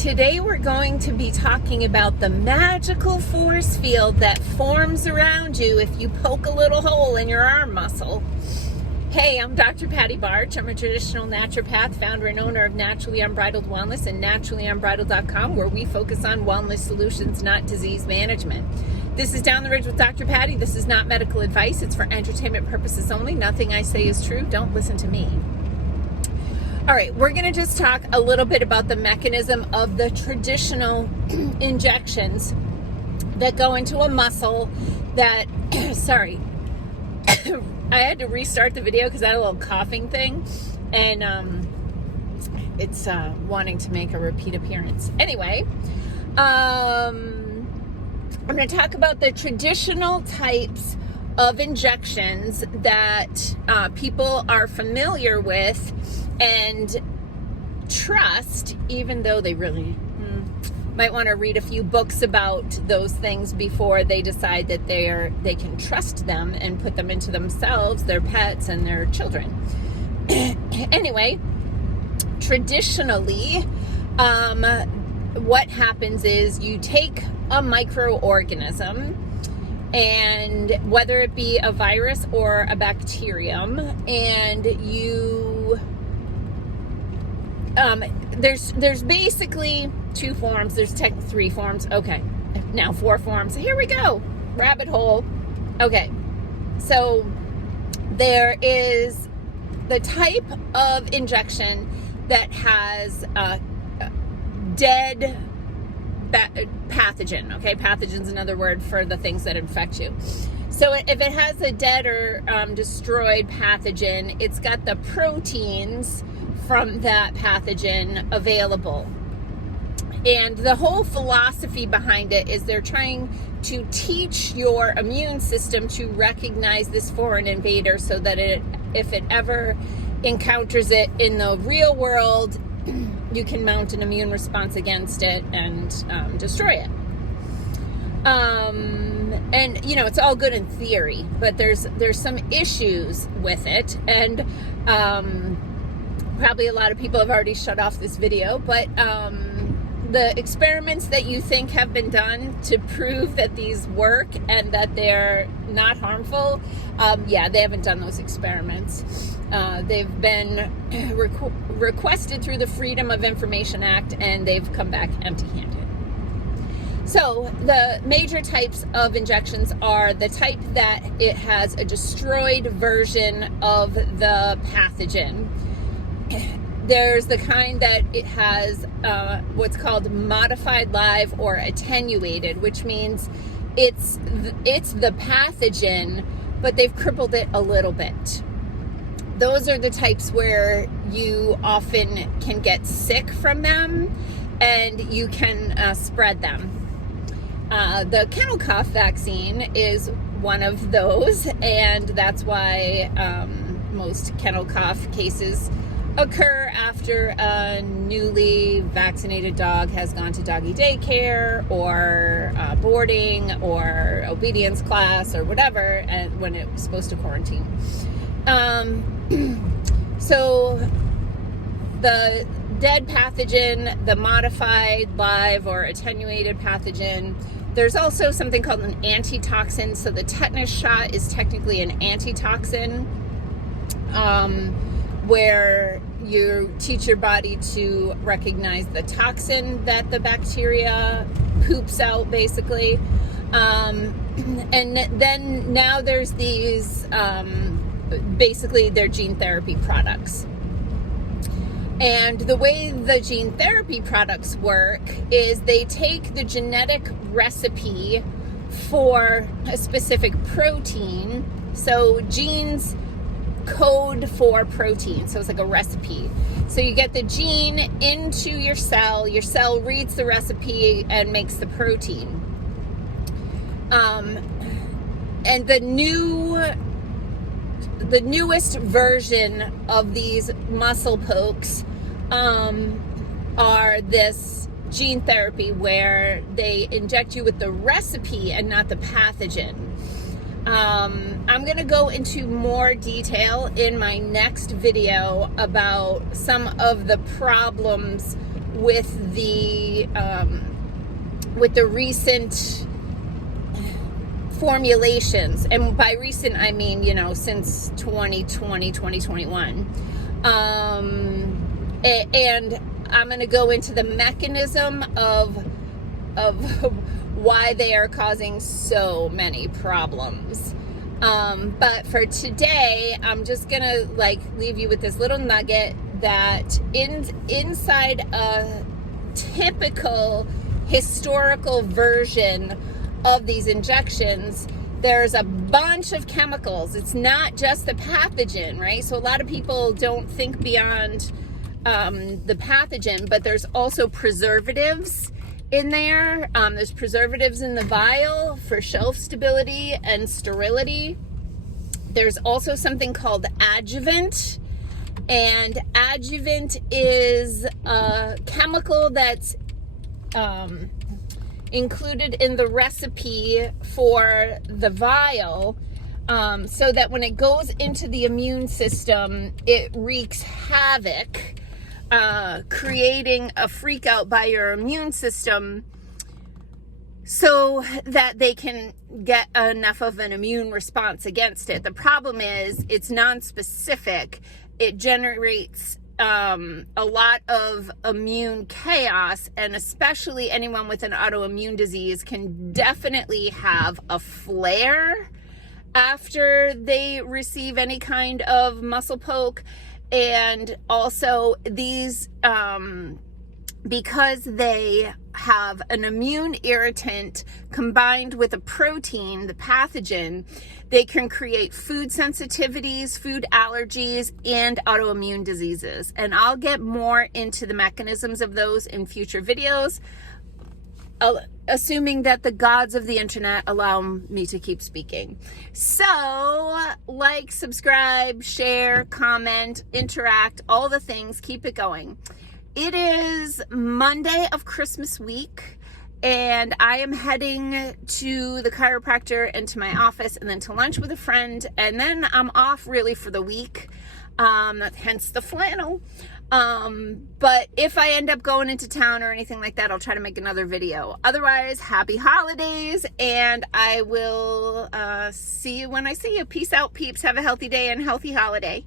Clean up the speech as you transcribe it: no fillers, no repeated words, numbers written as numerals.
Today we're going to be talking about the magical force field that forms around you if you poke a little hole in your arm muscle. Hey, I'm Dr. Patty Barch. I'm a traditional naturopath, founder and owner of Naturally Unbridled Wellness and naturallyunbridled.com, where we focus on wellness solutions, not disease management. This is Down the Ridge with Dr. Patty. This is not medical advice. It's for entertainment purposes only. Nothing I say is true. Don't listen to me. All right, we're going to just talk a little bit about the mechanism of the traditional injections that go into a muscle that, sorry, I had to restart the video because I had a little coughing thing, and it's wanting to make a repeat appearance. Anyway, I'm going to talk about the traditional types of injections that people are familiar with and trust, even though they really might want to read a few books about those things before they decide that they can trust them and put them into themselves, their pets, and their children. Anyway, traditionally, what happens is you take a microorganism, and whether it be a virus or a bacterium, and you there's basically two forms. There's three forms. Okay, now four forms. Here we go. Rabbit hole. Okay, so there is the type of injection that has a dead pathogen. Okay, pathogen's another word for the things that infect you. So if it has a dead or destroyed pathogen, it's got the proteins from that pathogen available. And the whole philosophy behind it is they're trying to teach your immune system to recognize this foreign invader so that if it ever encounters it in the real world, you can mount an immune response against it and destroy it. And you know, it's all good in theory, but there's some issues with it, and probably a lot of people have already shut off this video, but the experiments that you think have been done to prove that these work and that they're not harmful, they haven't done those experiments. They've been requested through the Freedom of Information Act, and they've come back empty-handed. So the major types of injections are the type that it has a destroyed version of the pathogen. There's the kind that it has what's called modified live or attenuated, which means it's the pathogen, but they've crippled it a little bit. Those are the types where you often can get sick from them and you can spread them. The kennel cough vaccine is one of those, and that's why most kennel cough cases occur after a newly vaccinated dog has gone to doggy daycare or boarding or obedience class or whatever, and when it was supposed to quarantine. So the dead pathogen, the modified, live, or attenuated pathogen. There's also something called an antitoxin. So the tetanus shot is technically an antitoxin, where you teach your body to recognize the toxin that the bacteria poops out, basically. And then now there's these, basically they're gene therapy products. And the way the gene therapy products work is they take the genetic recipe for a specific protein. So genes code for protein, so it's like a recipe. So you get the gene into your cell reads the recipe and makes the protein. And the newest version of these muscle pokes are this gene therapy where they inject you with the recipe and not the pathogen. I'm going to go into more detail in my next video about some of the problems with the recent formulations, and by recent I mean, since 2020, 2021. And I'm going to go into the mechanism of why they are causing so many problems. But for today, I'm just going to leave you with this little nugget that inside a typical historical version of these injections, there's a bunch of chemicals. It's not just the pathogen, right? So a lot of people don't think beyond the pathogen, but there's also preservatives in there. There's preservatives in the vial for shelf stability and sterility. There's also something called adjuvant, and adjuvant is a chemical that's included in the recipe for the vial, so that when it goes into the immune system, it wreaks havoc, creating a freak out by your immune system so that they can get enough of an immune response against it. The problem is it's non-specific. It generates a lot of immune chaos, and especially anyone with an autoimmune disease can definitely have a flare after they receive any kind of muscle poke. And also these, because they have an immune irritant combined with a protein, the pathogen, they can create food sensitivities, food allergies, and autoimmune diseases. And I'll get more into the mechanisms of those in future videos, assuming that the gods of the internet allow me to keep speaking. So, like, subscribe, share, comment, interact, all the things. Keep it going. It is Monday of Christmas week, and I am heading to the chiropractor and to my office, and then to lunch with a friend, and then I'm off really for the week, hence the flannel. But if I end up going into town or anything like that, I'll try to make another video. Otherwise, happy holidays, and I will see you when I see you. Peace out, peeps. Have a healthy day and healthy holiday.